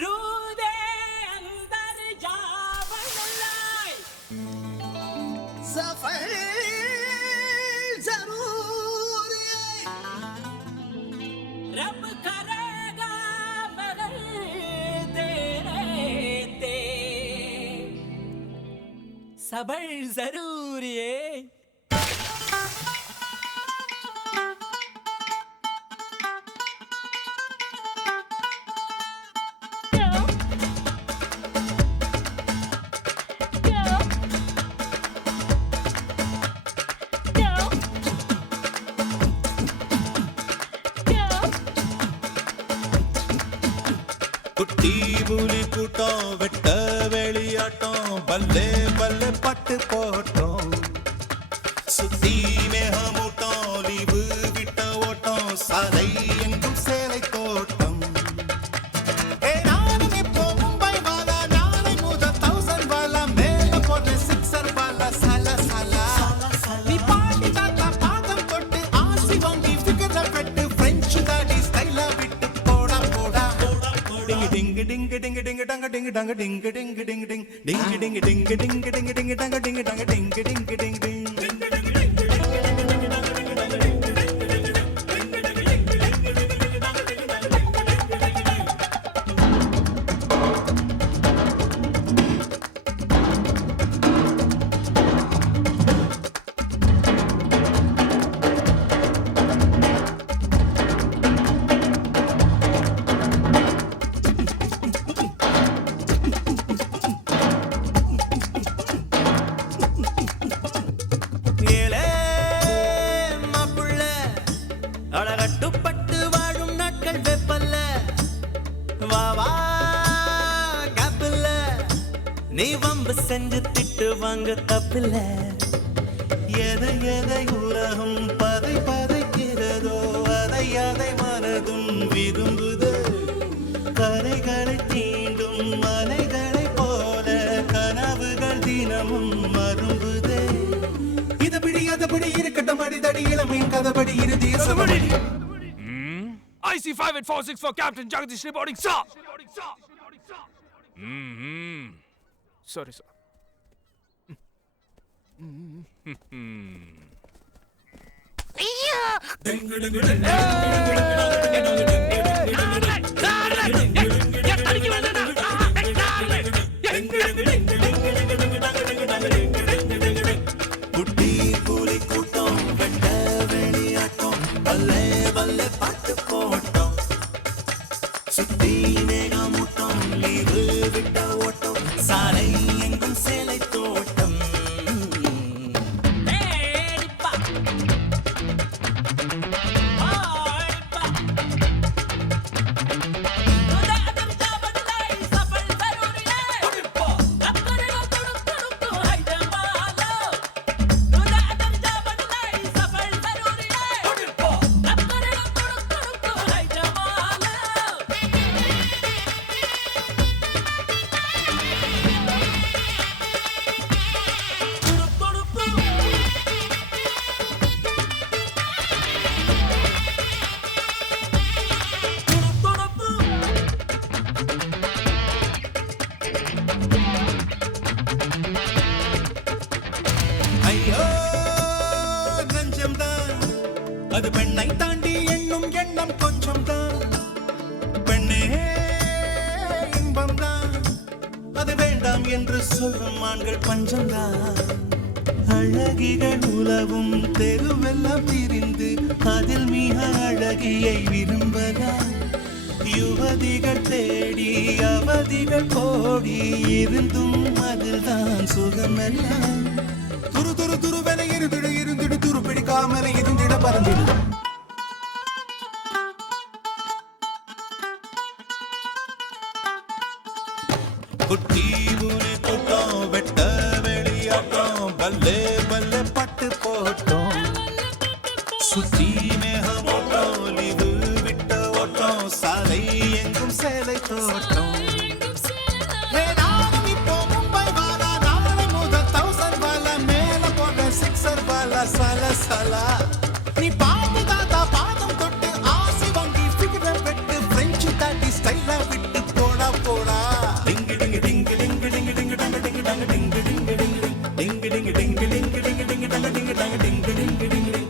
रूदे अंदर जावन लाए सफर जरूर रब करेगा बदल तेरे ते सबर जरूर है குட்டி புலி கூட்டம் வெட்ட வெளியாட்டம் பல்லே பல்லே பட்டு போட்டோம் சுத்தி மேகமூட்டம் லீவு விட்ட ஓட்டம் சாலை எங்கும் சேலை தோட்டம் நானும் இப்போ மும்பை வாலா நாளை முதல் 1000 வாலா மேல போடுற சிக்ஸர் வாலா சல சல நீ பாட்டி தாத்தா பாதம் தொட்டு ஆசி வாங்கி ஃபிகர வெட்டு பிரெஞ்சு தாடி ஸ்டைலா விட்டு போடா போடா ding ding ding ding ding dang ding dang ding ding ding ding ding ding ding ding ding ding dang ding dang ding ding ding ding அழகட்டுப்பட்டு வாழும் நாட்கள் வெப்பல்ல வாவா கப்பல்ல நீ வம்பு செஞ்சு திட்டு வாங்க தப்பில்ல எதை எதை உலகம் பதை பதைக்கிறதோ அதை அதை மனதும் விரும்புது கரைகளை தீண்டும் மலைகளை போல கனவுகள் தினமும் மரும்புதே இதபடி இருக்கட்டும் அடிதடி இளமையின் கதபடி இறுதி IC5846 Captain Jagdish reporting, sir. Sorry, sir. குட்டி புலி கூட்டம் வெட்ட வெளியாட்டம் பல்லே பல்லே பாட்டு போட்டோம் சுத்தி மேகமூட்டம் லீவு விட்ட ஓட்டம் சாலை எங்கும் சேலை தோட்டம் அது பெண்ணை தாண்டி எண்ணும் எண்ணம் கொஞ்சம் தான் பெண்ணே இன்பம் தான் அது வேண்டாம் என்று சொல்லும் ஆண்கள் பஞ்சம் தான் அழகிகள் உலவும் தெருவெல்லாம் திரிந்து அதில் மிக அழகியை விரும்பலாம் யுவதிகள் தேடி அவதிகள் கோடி இருந்தும் அதில்தான் சுகமெல்லாம் துரு துரு துருவென இருந்திடு துரு பிடிக்காமல இருந்திட பறந்திடு குட்டி புலி கூட்டம் வெட்ட வெளியாட்டம் பல்லே பல்லே பட்டு போட்டோம் சுத்தி மேகமூட்டம் லீவு விட்ட ஓட்டம் சாலை எங்கும் சேலை தோட்டம் நானும் இப்போ மும்பை வாலா நாளை முதல் 1000 வாலா மேல போடுற சிக்ஸர் வாலா சல சல நீ பாட்டு தாத்தா பாதம் தொட்டு ஆசி வாங்கி ஃபிகர வெட்டு பிரெஞ்சு தாட்டி ஸ்டைலா விட்டு போடா வாடா போடா டிங்கு டிங்கு டிங்கு டிங்கு டிங்கு டிங்கு டங்கு டிங்கு டங்கு டிங்கு டிங்கு டிங்கு டிங்கு டிங்கு டிங்கு டிங்கு டிங்கு டிங்கு டிங்கு டங்கு டிங்கு டங்கு டிங்கு டிங்கு டிங்கு